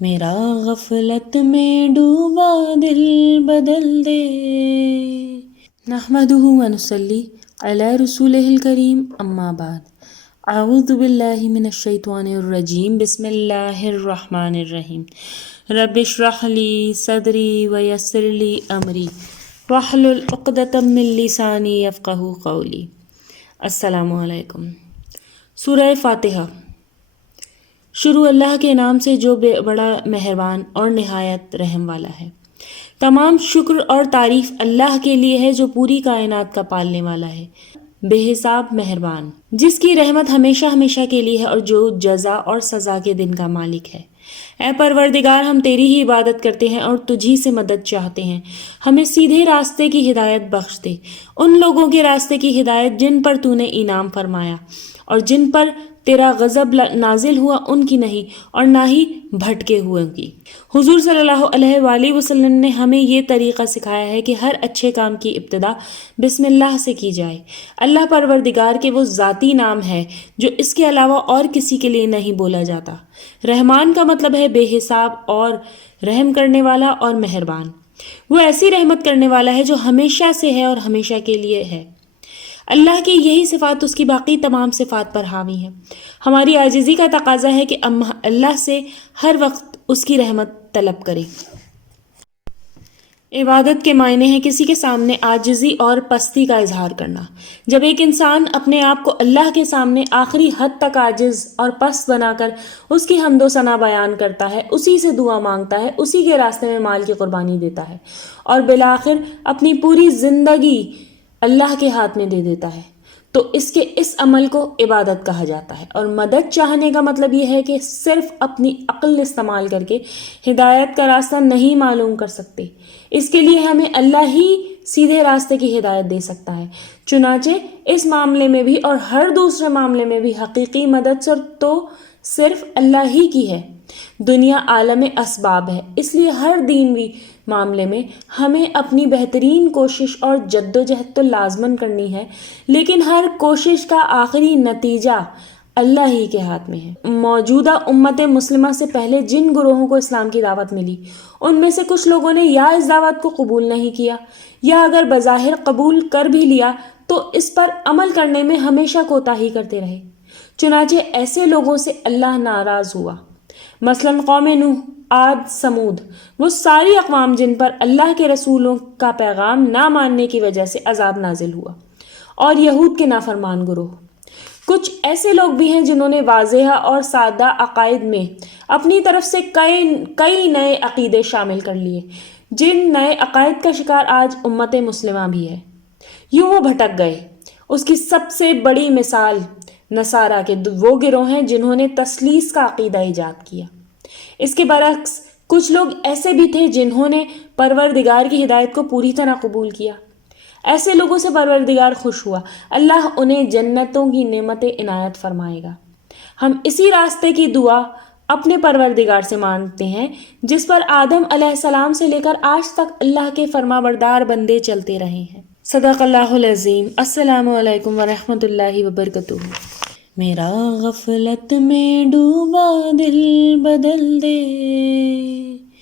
میرا غفلت میں ڈوبا دل بدل دے. نحمدہ ونصلی علی رسولہ الکریم، اما بعد. اعوذ باللہ من الشیطان الرجیم، بسم اللہ الرحمن الرحیم. رب اشرح لی صدری ویسر لی امری واحلل عقدۃ من لسانی یفقہوا قولی. السلام علیکم. سورہ فاتحہ. شروع اللہ کے نام سے جو بڑا مہربان اور نہایت رحم والا ہے. تمام شکر اور تعریف اللہ کے لیے ہے جو پوری کائنات کا پالنے والا ہے، بے حساب مہربان، جس کی رحمت ہمیشہ ہمیشہ کے لیے ہے اور جو جزا اور سزا کے دن کا مالک ہے. اے پروردگار، ہم تیری ہی عبادت کرتے ہیں اور تجھی سے مدد چاہتے ہیں. ہمیں سیدھے راستے کی ہدایت بخش دے، ان لوگوں کے راستے کی ہدایت جن پر تو نے انعام فرمایا، اور جن پر تیرا غضب نازل ہوا ان کی نہیں، اور نہ ہی بھٹکے ہوئے کی. حضور صلی اللہ علیہ وآلہ وسلم نے ہمیں یہ طریقہ سکھایا ہے کہ ہر اچھے کام کی ابتدا بسم اللہ سے کی جائے. اللہ پروردگار کے وہ ذاتی نام ہے جو اس کے علاوہ اور کسی کے لیے نہیں بولا جاتا. رحمان کا مطلب ہے بے حساب اور رحم کرنے والا اور مہربان. وہ ایسی رحمت کرنے والا ہے جو ہمیشہ سے ہے اور ہمیشہ کے لیے ہے. اللہ کی یہی صفات اس کی باقی تمام صفات پر حاوی ہیں. ہماری عاجزی کا تقاضا ہے کہ اللہ سے ہر وقت اس کی رحمت طلب کریں. عبادت کے معنی ہے کسی کے سامنے عاجزی اور پستی کا اظہار کرنا. جب ایک انسان اپنے آپ کو اللہ کے سامنے آخری حد تک عاجز اور پست بنا کر اس کی حمد و ثنا بیان کرتا ہے، اسی سے دعا مانگتا ہے، اسی کے راستے میں مال کی قربانی دیتا ہے اور بالآخر اپنی پوری زندگی اللہ کے ہاتھ میں دے دیتا ہے، تو اس عمل کو عبادت کہا جاتا ہے. اور مدد چاہنے کا مطلب یہ ہے کہ صرف اپنی عقل استعمال کر کے ہدایت کا راستہ نہیں معلوم کر سکتے. اس کے لیے ہمیں اللہ ہی سیدھے راستے کی ہدایت دے سکتا ہے. چنانچہ اس معاملے میں بھی اور ہر دوسرے معاملے میں بھی حقیقی مدد تو صرف اللہ ہی کی ہے. دنیا عالم اسباب ہے، اس لیے ہر دینوی معاملے میں ہمیں اپنی بہترین کوشش اور جد و جہد تو لازماً کرنی ہے، لیکن ہر کوشش کا آخری نتیجہ اللہ ہی کے ہاتھ میں ہے. موجودہ امت مسلمہ سے پہلے جن گروہوں کو اسلام کی دعوت ملی، ان میں سے کچھ لوگوں نے یا اس دعوت کو قبول نہیں کیا، یا اگر بظاہر قبول کر بھی لیا تو اس پر عمل کرنے میں ہمیشہ کوتاہی کرتے رہے. چنانچہ ایسے لوگوں سے اللہ ناراض ہوا. مثلاً قوم نوح، عاد، سمود، وہ ساری اقوام جن پر اللہ کے رسولوں کا پیغام نہ ماننے کی وجہ سے عذاب نازل ہوا، اور یہود کے نافرمان گروہ. کچھ ایسے لوگ بھی ہیں جنہوں نے واضح اور سادہ عقائد میں اپنی طرف سے کئی نئے عقیدے شامل کر لیے، جن نئے عقائد کا شکار آج امت مسلمہ بھی ہے. یوں وہ بھٹک گئے. اس کی سب سے بڑی مثال نصارہ کے وہ گروہ ہیں جنہوں نے تثلیث کا عقیدہ ایجاد کیا. اس کے برعکس کچھ لوگ ایسے بھی تھے جنہوں نے پروردگار کی ہدایت کو پوری طرح قبول کیا. ایسے لوگوں سے پروردگار خوش ہوا. اللہ انہیں جنتوں کی نعمتیں عنایت فرمائے گا. ہم اسی راستے کی دعا اپنے پروردگار سے مانگتے ہیں جس پر آدم علیہ السلام سے لے کر آج تک اللہ کے فرمانبردار بندے چلتے رہے ہیں. صدق اللہ العظیم. السلام علیکم ورحمۃ اللہ وبرکاتہ. میرا غفلت میں ڈوبا دل بدل دے.